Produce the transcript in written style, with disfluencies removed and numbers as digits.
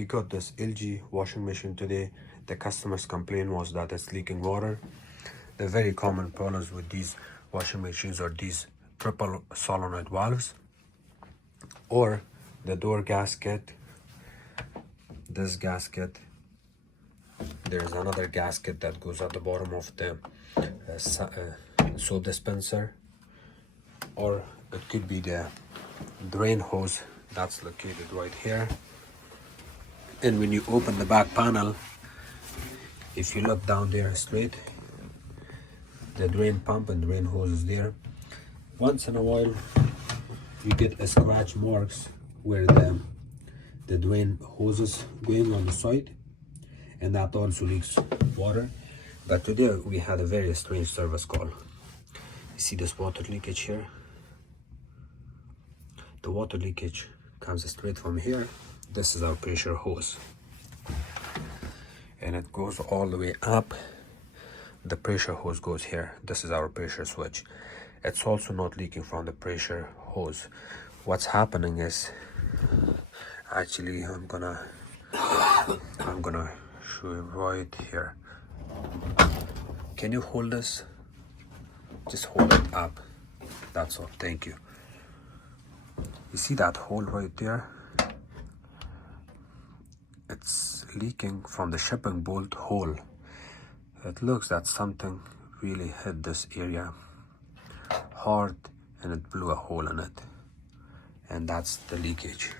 We got this LG washing machine today. The customer's complaint was that it's leaking water. The very common problems with these washing machines are these triple solenoid valves, or the door gasket, this gasket. There's another gasket that goes at the bottom of the soap dispenser, or it could be the drain hose that's located right here. And when you open the back panel, if you look down there straight, the drain pump and drain hose is there. Once in a while you get a scratch marks where the drain hose is going on the side, and that also leaks water. But today we had a very strange service call. You see this water leakage here? The water leakage comes straight from here. This is our pressure hose, and it goes all the way up. The pressure hose goes here. This is our pressure switch. It's also not leaking from the pressure hose. What's happening is, actually I'm gonna show you right here. Can you hold this? Just hold it up. That's all. Thank you. You see that hole right there? It's leaking from the shipping bolt hole. It looks that something really hit this area hard and it blew a hole in it, and that's the leakage.